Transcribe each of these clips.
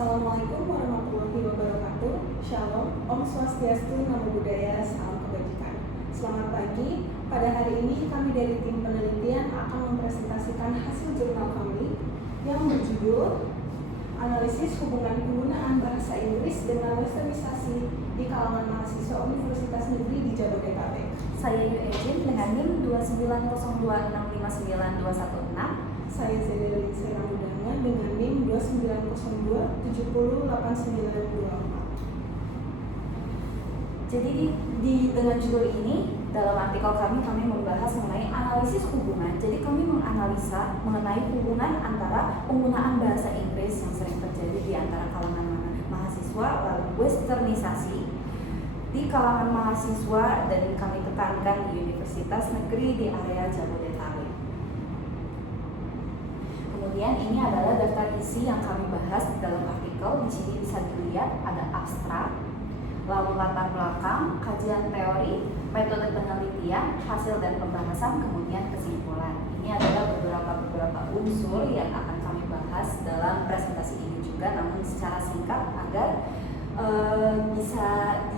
Assalamualaikum warahmatullahi wabarakatuh. Shalom, Om Swastiastu, Namo Buddhaya, Salam Kebajikan. Selamat pagi. Pada hari ini kami dari tim penelitian akan mempresentasikan hasil jurnal kami yang berjudul Analisis Hubungan Penggunaan Bahasa Inggris dengan Westernisasi di kalangan mahasiswa Universitas Negeri di Jabodetabek. Saya Yu Ejin dengan NIM 29026592116. Saya Zedeli Seramudana dengan NIM 2902708924. Jadi dengan judul ini, dalam artikel kami membahas mengenai analisis hubungan. Jadi kami menganalisa mengenai hubungan antara penggunaan bahasa Inggris yang sering terjadi di antara kalangan mahasiswa, lalu westernisasi di kalangan mahasiswa, dan kami tekankan di Universitas Negeri di area Jabodetabek. Kemudian ini adalah daftar isi yang kami bahas dalam artikel. Di sini bisa dilihat ada abstrak, lalu latar belakang, kajian teori, metode penelitian, hasil dan pembahasan, kemudian kesimpulan. Ini adalah beberapa unsur yang akan kami bahas dalam presentasi ini juga, namun secara singkat agar bisa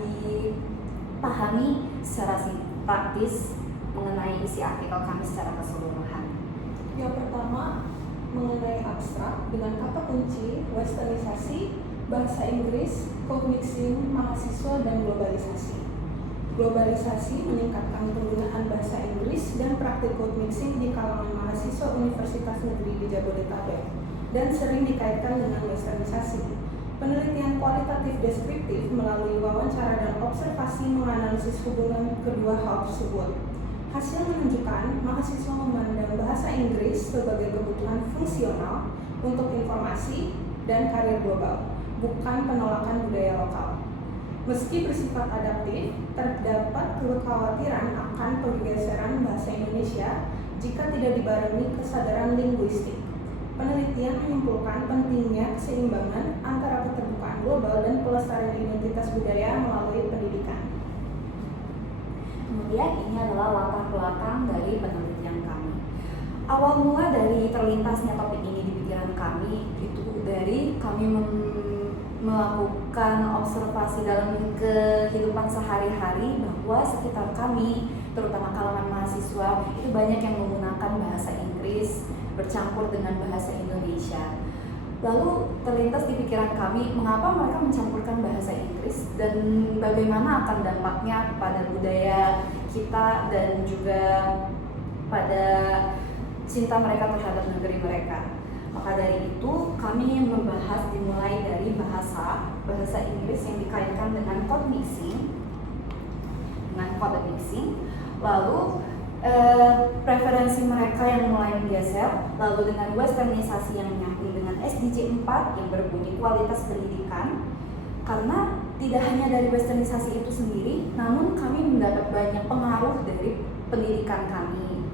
dipahami secara praktis mengenai isi artikel kami secara keseluruhan. Yang pertama, mengenai abstrak dengan kata kunci westernisasi, bahasa Inggris, code mixing, mahasiswa, dan globalisasi. Globalisasi meningkatkan penggunaan bahasa Inggris dan praktik code mixing di kalangan mahasiswa Universitas Negeri di Jabodetabek dan sering dikaitkan dengan westernisasi. Penelitian kualitatif deskriptif melalui wawancara dan observasi menganalisis hubungan kedua hal tersebut. Hasil menunjukkan mahasiswa memandang bahasa Inggris sebagai kebutuhan fungsional untuk informasi dan karir global, bukan penolakan budaya lokal. Meski bersifat adaptif, terdapat kekhawatiran akan pergeseran bahasa Indonesia jika tidak dibarengi kesadaran linguistik. Penelitian menyimpulkan pentingnya keseimbangan antara keterbukaan global dan pelestarian identitas budaya melalui pendidikan. Kemudian ini adalah latar belakang dari penelitian kami. Awal mula dari terlintasnya topik ini di pikiran kami itu dari kami melakukan observasi dalam kehidupan sehari-hari bahwa sekitar kami, terutama kalangan mahasiswa, itu banyak yang menggunakan bahasa Inggris bercampur dengan bahasa Indonesia. Lalu terlintas di pikiran kami, mengapa mereka mencampurkan bahasa Inggris dan bagaimana akan dampaknya pada budaya kita dan juga pada cinta mereka terhadap negeri mereka. Maka dari itu kami membahas dimulai dari bahasa Inggris yang dikaitkan dengan code mixing, lalu preferensi mereka yang mulai menggeser, lalu dengan westernisasi yang menyambung dengan SDG 4 yang berbunyi kualitas pendidikan. Karena tidak hanya dari westernisasi itu sendiri, namun kami mendapat banyak pengaruh dari pendidikan kami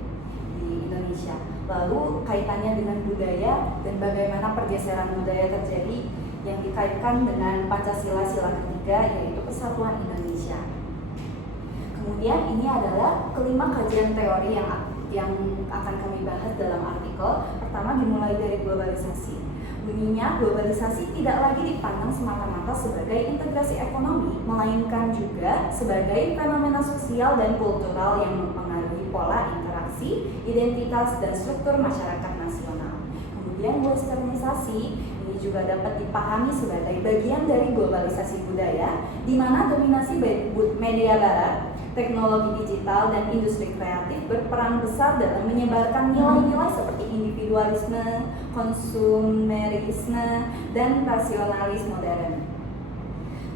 di Indonesia. Lalu kaitannya dengan budaya dan bagaimana pergeseran budaya terjadi yang dikaitkan dengan Pancasila sila ketiga, yaitu Kesatuan Indonesia. Kemudian ini adalah kelima kajian teori yang akan kami bahas dalam artikel. Pertama dimulai dari globalisasi. Bunyinya, globalisasi tidak lagi dipandang semata-mata sebagai integrasi ekonomi, melainkan juga sebagai fenomena sosial dan kultural yang mempengaruhi pola interaksi, identitas, dan struktur masyarakat nasional. Kemudian westernisasi ini juga dapat dipahami sebagai bagian dari globalisasi budaya, di mana dominasi media barat, teknologi digital, dan industri kreatif berperan besar dalam menyebarkan nilai-nilai seperti individualisme, konsumerisme, dan rasionalis modern.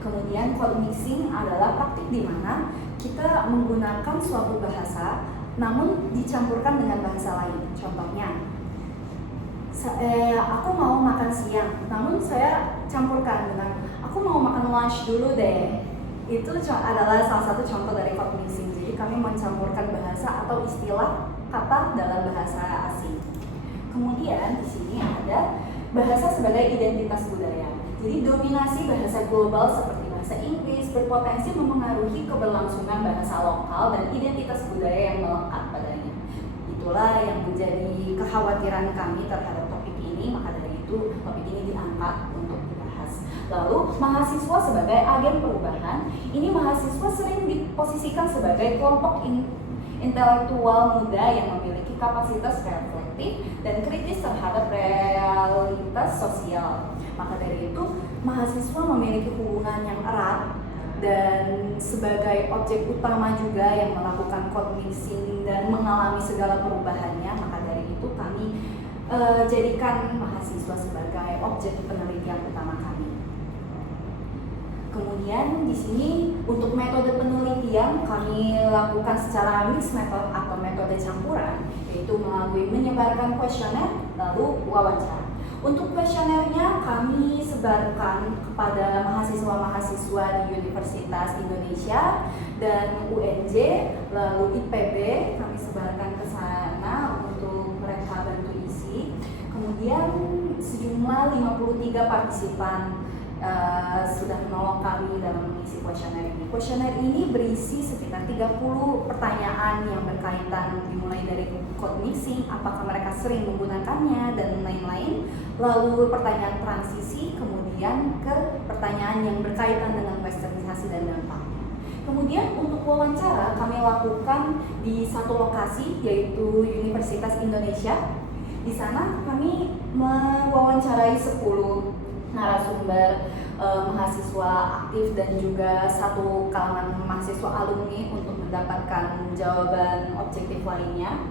Kemudian code mixing adalah praktik di mana kita menggunakan suatu bahasa namun dicampurkan dengan bahasa lain. Contohnya, aku mau makan siang, namun saya campurkan dengan aku mau makan lunch dulu deh. Itu adalah salah satu contoh dari code mixing. Jadi kami mencampurkan bahasa atau istilah kata dalam bahasa asing. Kemudian di sini ada bahasa sebagai identitas budaya. Jadi dominasi bahasa global seperti bahasa Inggris berpotensi mempengaruhi keberlangsungan bahasa lokal dan identitas budaya yang melekat padanya. Itulah yang menjadi kekhawatiran kami terhadap topik ini, maka dari itu topik ini diangkat untuk dibahas. Lalu mahasiswa sebagai agen perubahan, ini mahasiswa sering diposisikan sebagai kelompok intelektual muda yang memiliki kapasitas reflektif dan kritis terhadap realitas sosial. Maka dari itu, mahasiswa memiliki hubungan yang erat dan sebagai objek utama juga yang melakukan code mixing dan mengalami segala perubahannya. Maka dari itu kami jadikan mahasiswa sebagai objek penelitian utama kami. Kemudian di sini untuk metode penelitian kami lakukan secara mixed method atau metode campuran, yaitu melalui menyebarkan kuesioner lalu wawancara. Untuk kuesionernya kami sebarkan kepada mahasiswa-mahasiswa di Universitas Indonesia dan UNJ, lalu IPB kami sebarkan ke sana untuk mereka bantu isi. Kemudian sejumlah 53 partisipan sudah menolong kami dalam mengisi kuesioner ini. Kuesioner ini berisi sekitar 30 pertanyaan yang berkaitan dimulai dari code mixing, apakah mereka sering menggunakannya dan lain-lain. Lalu pertanyaan transisi, kemudian ke pertanyaan yang berkaitan dengan westernisasi dan dampaknya. Kemudian untuk wawancara kami lakukan di satu lokasi yaitu Universitas Indonesia. Di sana kami mewawancarai 10 narasumber mahasiswa aktif dan juga satu kalangan mahasiswa alumni untuk mendapatkan jawaban objektif lainnya.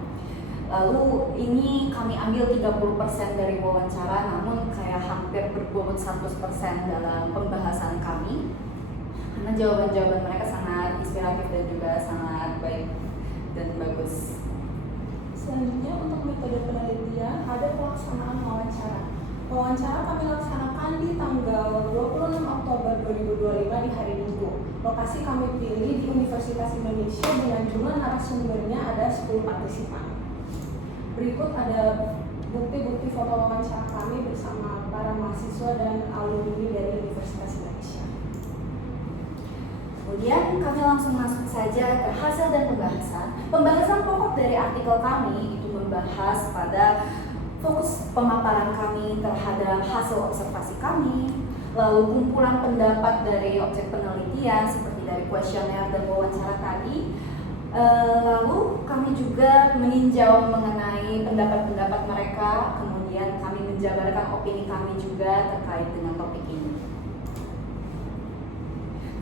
Lalu ini kami ambil 30% dari wawancara, namun kayak hampir berbobot 100% dalam pembahasan kami karena jawaban-jawaban mereka sangat inspiratif dan juga sangat baik dan bagus. Selanjutnya untuk metode penelitian ada pelaksanaan wawancara. Wawancara kami laksanakan di tanggal 26 Oktober 2025 di hari Minggu. Lokasi kami pilih di Universitas Indonesia dengan jumlah narasumbernya ada 10 partisipan. Berikut ada bukti-bukti foto wawancara kami bersama para mahasiswa dan alumni dari Universitas Indonesia. Kemudian kami langsung masuk saja ke hasil dan pembahasan. Pembahasan pokok dari artikel kami itu membahas pada fokus pemaparan kami terhadap hasil observasi kami, lalu kumpulan pendapat dari objek penelitian seperti dari kuesioner dan wawancara tadi. Lalu kami juga meninjau mengenai pendapat-pendapat mereka, kemudian kami menjabarkan opini kami juga terkait dengan topik ini.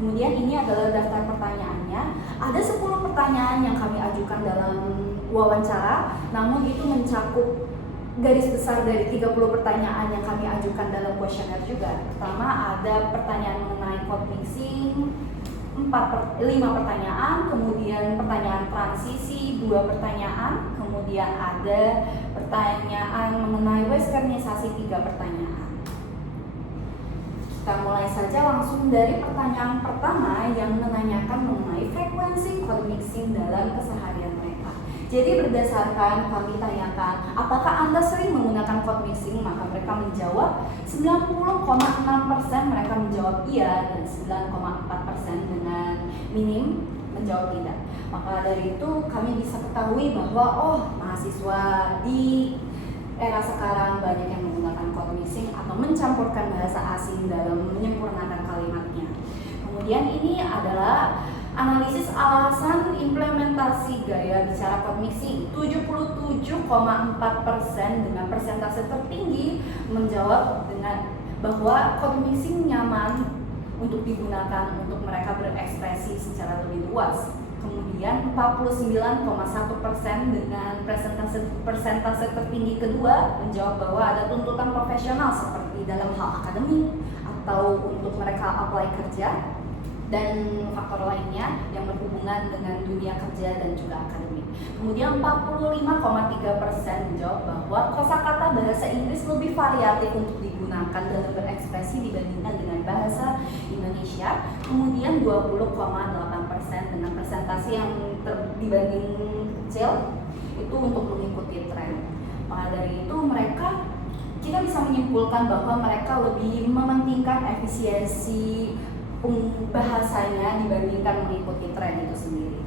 Kemudian ini adalah daftar pertanyaannya. Ada 10 pertanyaan yang kami ajukan dalam wawancara, namun itu mencakup garis besar dari 30 pertanyaan yang kami ajukan dalam kuesioner juga. Pertama ada pertanyaan mengenai code mixing, 5 pertanyaan, kemudian pertanyaan transisi 2 pertanyaan, kemudian ada pertanyaan mengenai westernisasi 3 pertanyaan. Kita mulai saja langsung dari pertanyaan pertama yang menanyakan mengenai frekuensi code mixing dalam keseharian mereka. Jadi berdasarkan kami tanyakan, apakah Anda sering menggunakan code mixing? Maka mereka menjawab 90,6% mereka menjawab iya dan 9,4% dengan minim menjawab tidak. Maka dari itu kami bisa ketahui bahwa mahasiswa di era sekarang banyak yang menggunakan code mixing atau mencampurkan bahasa asing dalam menyempurnakan kalimatnya. Kemudian ini adalah analisis alasan implementasi gaya bicara code mixing. 77,4% dengan persentase tertinggi menjawab dengan bahwa code mixing nyaman untuk digunakan untuk mereka berekspresi secara lebih luas. Kemudian 49,1% dengan persentase tertinggi kedua menjawab bahwa ada tuntutan profesional seperti dalam hal akademik atau untuk mereka apply kerja dan faktor lainnya yang berhubungan dengan dunia kerja dan juga akademik. Kemudian 45,3% menjawab bahwa kosakata bahasa Inggris lebih variatif untuk digunakan dalam berekspresi dibandingkan dengan bahasa Indonesia. Kemudian 20,8% dengan presentasi yang dibanding kecil itu untuk mengikuti tren. Maka dari itu kita bisa menyimpulkan bahwa mereka lebih mementingkan efisiensi bahasanya dibandingkan mengikuti tren itu sendiri.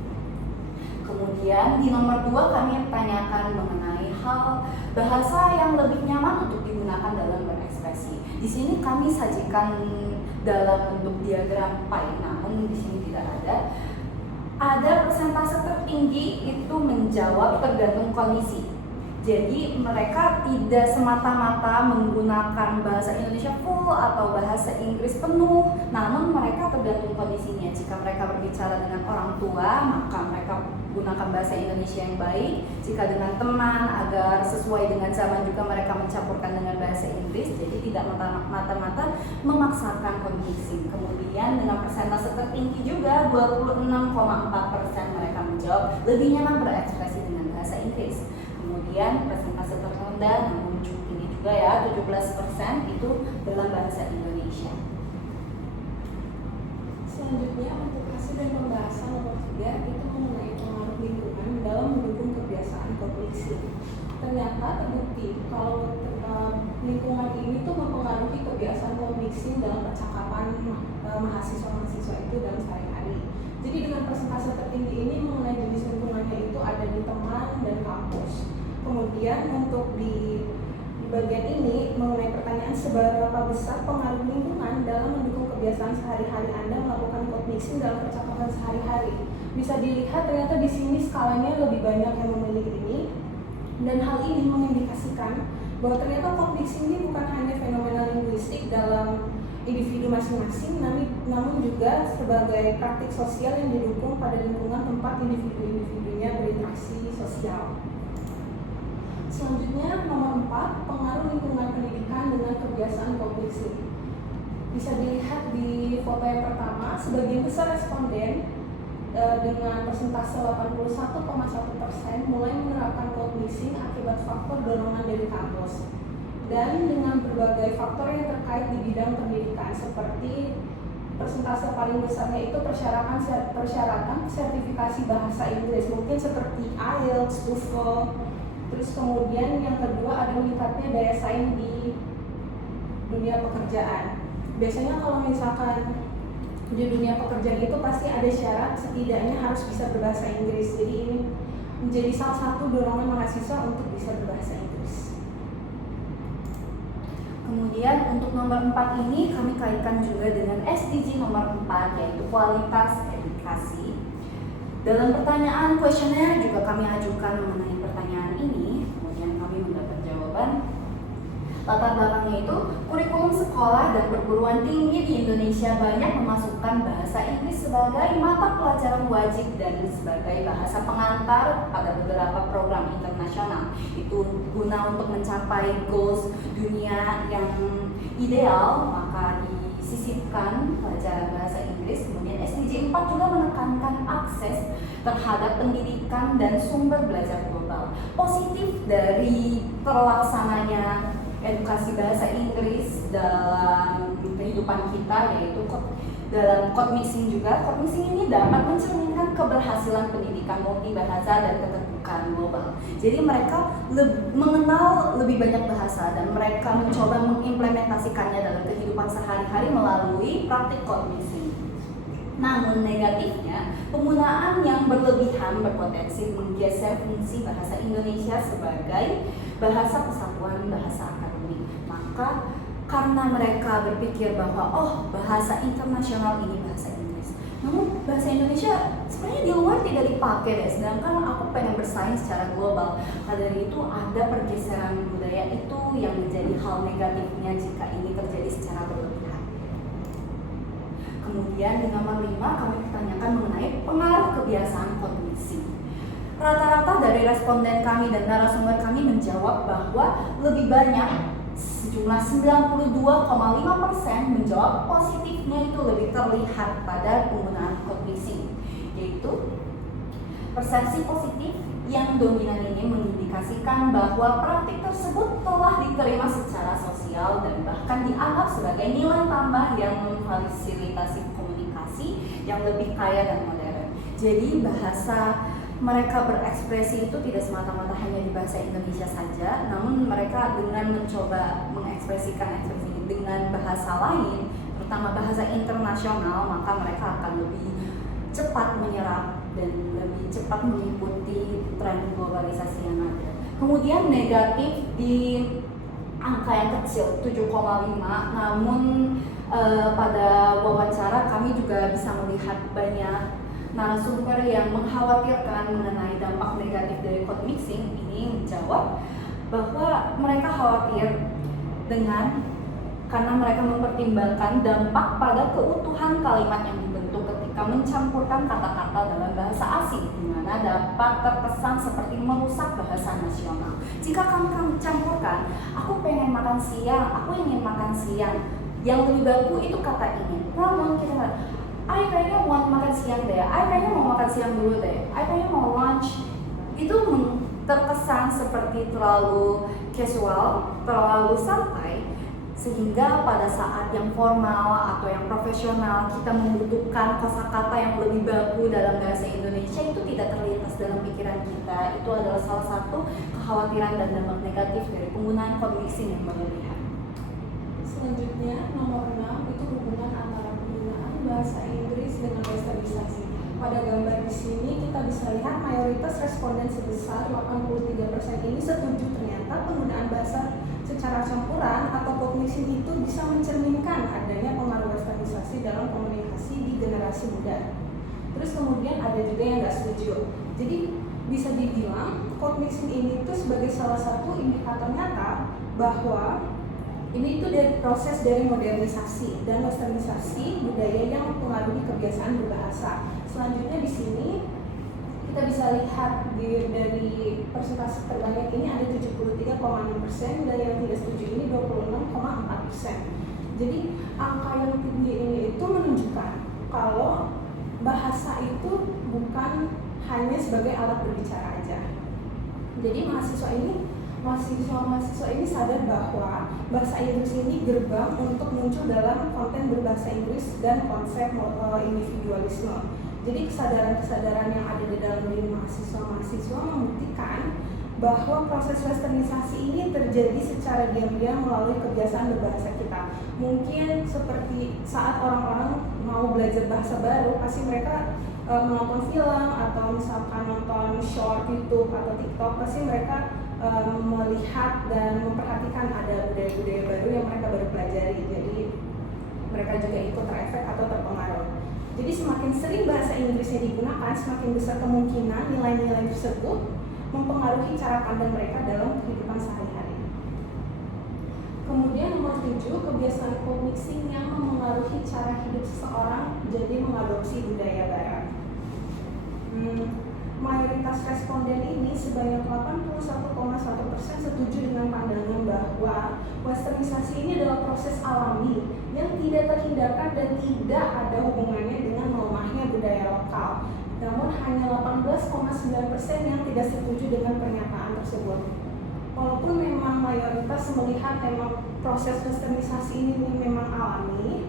Kemudian di nomor 2 kami tanyakan mengenai hal bahasa yang lebih nyaman untuk digunakan dalam berekspresi. Di Di sini kami sajikan dalam bentuk diagram pie, namun di sini tidak ada. Ada persentase tertinggi itu menjawab tergantung kondisi. Jadi mereka tidak semata-mata menggunakan bahasa Indonesia full atau bahasa Inggris penuh, namun mereka tergantung kondisinya. Jika mereka berbicara dengan orang tua, maka mereka gunakan bahasa Indonesia yang baik. Jika dengan teman, agar sesuai dengan zaman juga mereka mencampurkan dengan bahasa Inggris. Jadi tidak mata-mata memaksakan kondisi. Kemudian dengan persentase tertinggi juga 26,4% mereka menjawab lebih nyaman berekspresi dengan bahasa Inggris. Kemudian persentase terendah namun cukup tinggi juga ya, 17% itu dalam bahasa Indonesia. Selanjutnya untuk hasil dan pembahasan nomor 3 itu mengenai pengaruh lingkungan dalam mendukung kebiasaan kognisi. Ternyata terbukti kalau lingkungan ini tuh mempengaruhi kebiasaan kognisi dalam percakapan mahasiswa-mahasiswa itu dalam sehari-hari. Jadi dengan persentase tertinggi ini mengenai jenis lingkungannya itu ada di teman dan kampus. Kemudian untuk di bagian ini mengenai pertanyaan seberapa besar pengaruh lingkungan dalam mendukung kebiasaan sehari-hari Anda melakukan kognisi dalam percakapan sehari-hari. Bisa dilihat ternyata di sini skalanya lebih banyak yang memilih ini, dan hal ini mengindikasikan bahwa ternyata kognisi ini bukan hanya fenomena linguistik dalam individu masing-masing, namun juga sebagai praktik sosial yang didukung pada lingkungan tempat individu-individunya berinteraksi sosial. Selanjutnya nomor 4, pengaruh lingkungan pendidikan dengan kebiasaan kognisi. Bisa dilihat di foto yang pertama, sebagian besar responden dengan persentase 81,1% mulai menerapkan kognisi akibat faktor dorongan dari kampus. Dan dengan berbagai faktor yang terkait di bidang pendidikan seperti persentase paling besarnya itu persyaratan sertifikasi bahasa Inggris, mungkin seperti IELTS, TOEFL. Terus kemudian yang kedua ada meningkatnya daya saing di dunia pekerjaan. Biasanya kalau misalkan di dunia pekerjaan itu pasti ada syarat setidaknya harus bisa berbahasa Inggris. Jadi ini menjadi salah satu dorongan mahasiswa untuk bisa berbahasa Inggris. Kemudian untuk nomor 4 ini kami kaitkan juga dengan SDG nomor 4, yaitu kualitas edukasi. Dalam pertanyaan kuesioner juga kami ajukan mengenai pertanyaan ini, kemudian kami mendapat jawaban. Latar belakangnya itu, kurikulum sekolah dan perguruan tinggi di Indonesia banyak memasukkan bahasa Inggris sebagai mata pelajaran wajib dan sebagai bahasa pengantar pada beberapa program internasional. Itu guna untuk mencapai goals dunia yang ideal, maka disisipkan pelajaran bahasa Inggris. Kemudian SDG 4 juga menekankan akses terhadap pendidikan dan sumber belajar global. Positif dari terlaksananya edukasi bahasa Inggris dalam kehidupan kita, yaitu dalam Codmixing juga. Codmixing ini dapat mencerminkan keberhasilan pendidikan multibahasa dan keterbukaan global. Jadi mereka mengenal lebih banyak bahasa dan mereka mencoba mengimplementasikannya dalam kehidupan sehari-hari melalui praktik Codmixing. Namun negatifnya, penggunaan yang berlebihan berpotensi menggeser fungsi bahasa Indonesia sebagai bahasa persatuan bahasa akademik. Maka karena mereka berpikir bahwa bahasa internasional ini bahasa Inggris, namun bahasa Indonesia sebenarnya di luar tidak dipakai deh, sedangkan aku pengen bersaing secara global. Dari itu ada pergeseran budaya itu yang menjadi hal negatifnya jika ini terjadi secara berlebihan. Kemudian di nomor 5 kami pertanyakan mengenai pengaruh kebiasaan kognisi. Rata-rata dari responden kami dan narasumber kami menjawab bahwa lebih banyak, sejumlah 92,5% menjawab positifnya itu lebih terlihat pada penggunaan kognisi, yaitu persepsi positif yang dominan ini mengindikasikan bahwa praktik tersebut telah diterima secara sosial dan bahkan dianggap sebagai nilai tambah yang memfasilitasi komunikasi yang lebih kaya dan modern. Jadi bahasa mereka berekspresi itu tidak semata-mata hanya di bahasa Indonesia saja, namun mereka dengan mencoba mengekspresikan ekspresi dengan bahasa lain, terutama bahasa internasional, maka mereka akan lebih cepat menyerap dan lebih cepat mengikuti tren globalisasi yang ada. Kemudian negatif di angka yang kecil 7,5, namun pada wawancara kami juga bisa melihat banyak narasumber yang mengkhawatirkan mengenai dampak negatif dari code mixing. Ini menjawab bahwa mereka khawatir karena mereka mempertimbangkan dampak pada keutuhan kalimat yang dibentuk ketika mencampurkan kata-kata dalam bahasa asing, di mana dapat terkesan seperti merusak bahasa nasional. Jika kamu campurkan, aku pengen makan siang, aku ingin makan siang, yang lebih baku itu kata ini. Namun kita I kayaknya mau makan siang deh, I kayaknya mau makan siang dulu deh, I kayaknya mau lunch. Itu terkesan seperti terlalu casual, terlalu santai, sehingga pada saat yang formal atau yang profesional kita membutuhkan kosakata yang lebih baku dalam bahasa Indonesia, itu tidak terlintas dalam pikiran kita. Itu adalah salah satu kekhawatiran dan dampak negatif dari penggunaan code mixing yang berlebihan. Selanjutnya, nomor 6 itu hubungan antara penggunaan bahasa Inggris dengan westernisasi. Pada gambar di sini kita bisa lihat mayoritas responden sebesar 83% ini setuju ternyata penggunaan bahasa secara campuran atau code mixing itu bisa mencerminkan adanya pengaruh westernisasi dalam komunikasi di generasi muda. Terus kemudian ada juga yang nggak setuju. Jadi bisa dibilang code mixing ini itu sebagai salah satu indikator nyata bahwa ini itu dari proses dari modernisasi dan westernisasi budaya yang mempengaruhi kebiasaan berbahasa. Selanjutnya di sini kita bisa lihat dari persentase terbanyak ini ada 73,6% dan yang tidak setuju ini 26,4%. Jadi angka yang tinggi ini itu menunjukkan kalau bahasa itu bukan hanya sebagai alat berbicara aja. Jadi mahasiswa ini sadar bahwa bahasa Inggris ini gerbang untuk muncul dalam konten berbahasa Inggris dan konsep individualisme. Jadi kesadaran-kesadaran yang ada di dalam diri mahasiswa membuktikan bahwa proses westernisasi ini terjadi secara diam-diam melalui kebiasaan berbahasa kita. Mungkin seperti saat orang-orang mau belajar bahasa baru, pasti mereka menonton film atau misalkan nonton short YouTube atau TikTok, pasti mereka melihat dan memperhatikan ada budaya-budaya baru yang mereka baru pelajari. Jadi mereka juga ikut terefek atau terpengaruh. Jadi semakin sering bahasa Inggrisnya digunakan, semakin besar kemungkinan nilai-nilai tersebut mempengaruhi cara pandang mereka dalam kehidupan sehari-hari. Kemudian nomor 7, kebiasaan code mixing yang memengaruhi cara hidup seseorang jadi mengadopsi budaya barat. Mayoritas responden ini sebanyak 81,1% setuju dengan pandangan bahwa westernisasi ini adalah proses alami yang tidak terhindarkan dan tidak ada hubungannya dengan melemahnya budaya lokal. Namun hanya 18,9% yang tidak setuju dengan pernyataan tersebut. Walaupun memang mayoritas melihat memang proses westernisasi ini memang alami,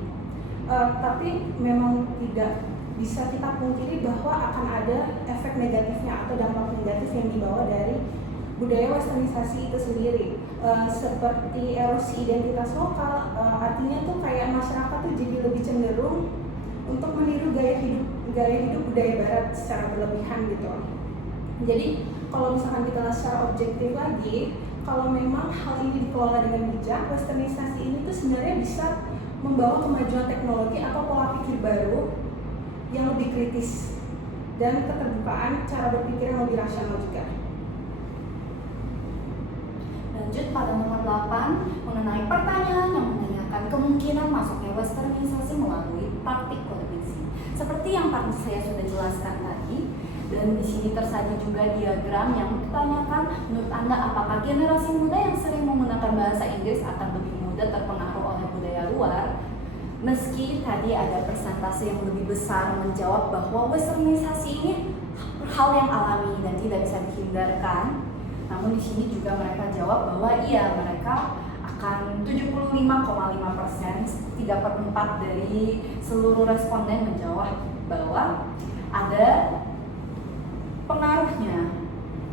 tapi memang tidak bisa kita pungkiri bahwa akan ada efek negatifnya atau dampak negatif yang dibawa dari budaya westernisasi itu sendiri, seperti erosi identitas lokal. Artinya tuh kayak masyarakat tuh jadi lebih cenderung untuk meniru gaya hidup budaya barat secara berlebihan gitu. Jadi kalau misalkan kita lihat secara objektif lagi, kalau memang hal ini dikelola dengan bijak, westernisasi ini tuh sebenarnya bisa membawa kemajuan teknologi atau pola pikir baru yang lebih kritis dan keterbukaan cara berpikir yang lebih rasional juga. Lanjut pada nomor 8 mengenai pertanyaan yang menanyakan kemungkinan masuknya westernisasi melalui praktik code mixing. Seperti yang saya sudah jelaskan tadi, dan di sini tersaji juga diagram yang ditanyakan, menurut Anda apakah generasi muda yang sering menggunakan bahasa Inggris akan lebih mudah terpengaruh oleh budaya luar? Meski tadi ada persentase yang lebih besar menjawab bahwa westernisasi ini hal yang alami dan tidak bisa dihindarkan, namun di sini juga mereka jawab bahwa iya, mereka akan 75,5%, 3/4 dari seluruh responden menjawab bahwa ada pengaruhnya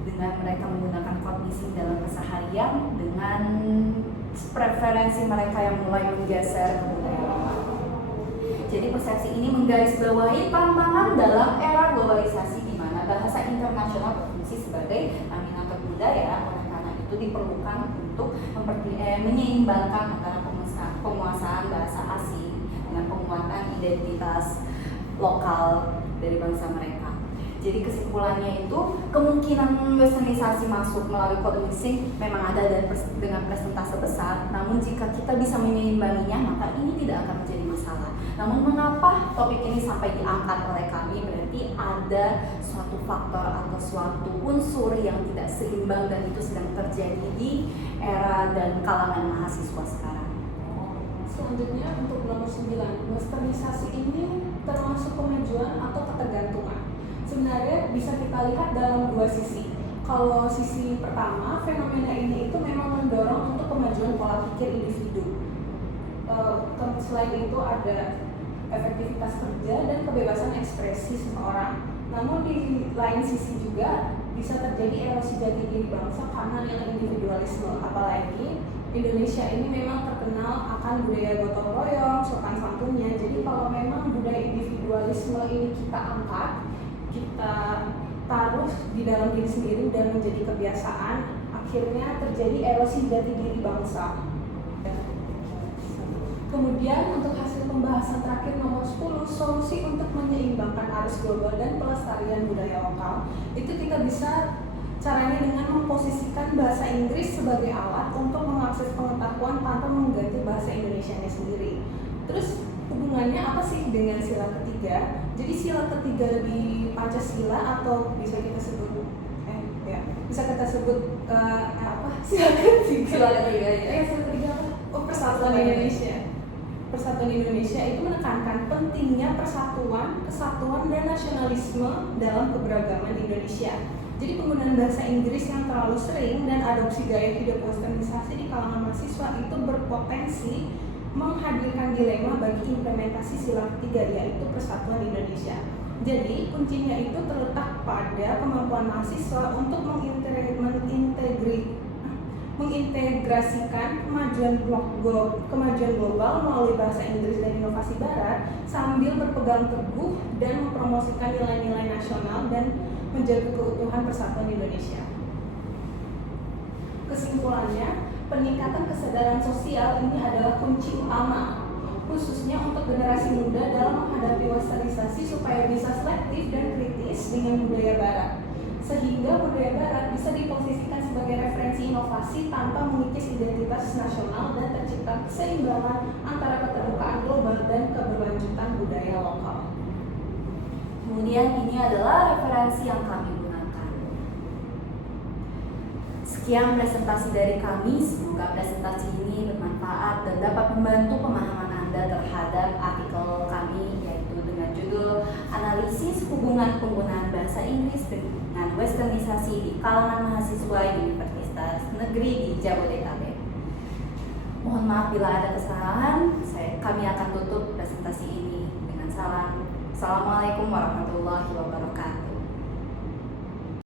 dengan mereka menggunakan code mixing dalam keseharian dengan preferensi mereka yang mulai menggeser ke budaya lokal. Jadi persepsi ini menggarisbawahi tantangan dalam era globalisasi di mana bahasa internasional berfungsi sebagai laminator budaya. Oleh karena itu diperlukan untuk menyeimbangkan antara penguasaan bahasa asing dengan penguatan identitas lokal dari bangsa mereka. Jadi kesimpulannya itu kemungkinan westernisasi masuk melalui code mixing memang ada dan dengan persentase besar. Namun jika kita bisa menyeimbanginya maka ini tidak akan menjadi masalah. Namun mengapa topik ini sampai diangkat oleh kami? Berarti ada suatu faktor atau suatu unsur yang tidak seimbang dan itu sedang terjadi di era dan kalangan mahasiswa sekarang. Selanjutnya untuk nomor 9, westernisasi ini termasuk kemajuan atau ketergantungan. Sebenarnya bisa kita lihat dalam dua sisi. Kalau sisi pertama, fenomena ini itu memang mendorong untuk kemajuan pola pikir individu. Selain itu ada efektivitas kerja dan kebebasan ekspresi seseorang. Namun di lain sisi juga bisa terjadi erosi jati diri bangsa karena nilai individualisme. Apalagi Indonesia ini memang terkenal akan budaya gotong royong, sopan santunnya. Jadi kalau memang budaya individualisme ini kita angkat, kita taruh di dalam diri sendiri dan menjadi kebiasaan, akhirnya terjadi erosi jati diri bangsa. Kemudian untuk hasil pembahasan terakhir nomor 10, solusi untuk menyeimbangkan arus global dan pelestarian budaya lokal, itu kita bisa caranya dengan memposisikan bahasa Inggris sebagai alat untuk mengakses pengetahuan tanpa mengganti bahasa Indonesianya sendiri. Terus hubungannya apa sih dengan sila ketiga? Jadi sila ketiga di Pancasila atau bisa kita sebut sila ketiga apa? Oh, Persatuan Indonesia. Persatuan Indonesia itu menekankan pentingnya persatuan, kesatuan dan nasionalisme dalam keberagaman Indonesia. Jadi penggunaan bahasa Inggris yang terlalu sering dan adopsi gaya hidup westernisasi di kalangan mahasiswa itu berpotensi menghadirkan dilema bagi implementasi sila ketiga, yaitu persatuan Indonesia. Jadi kuncinya itu terletak pada kemampuan mahasiswa untuk mengintegrasikan kemajuan global melalui bahasa Inggris dan inovasi barat sambil berpegang teguh dan mempromosikan nilai-nilai nasional dan menjaga keutuhan persatuan Indonesia. Kesimpulannya, peningkatan kesadaran sosial ini adalah kunci utama, khususnya untuk generasi muda dalam menghadapi westernisasi supaya bisa selektif dan kritis dengan budaya barat, sehingga budaya barat bisa diposisikan sebagai referensi inovasi tanpa mengikis identitas nasional dan tercipta keseimbangan antara keterbukaan global dan keberlanjutan budaya lokal. Kemudian ini adalah referensi yang kami gunakan. Sekian presentasi dari kami, semoga presentasi ini bermanfaat dan dapat membantu pemahaman Anda terhadap artikel kami, yaitu dengan judul Analisis Hubungan Penggunaan Bahasa Inggris dengan Westernisasi di Kalangan Mahasiswa Universitas Negeri di Jabodetabek. Mohon maaf bila ada kesalahan, kami akan tutup presentasi ini dengan salam. Assalamualaikum warahmatullahi wabarakatuh.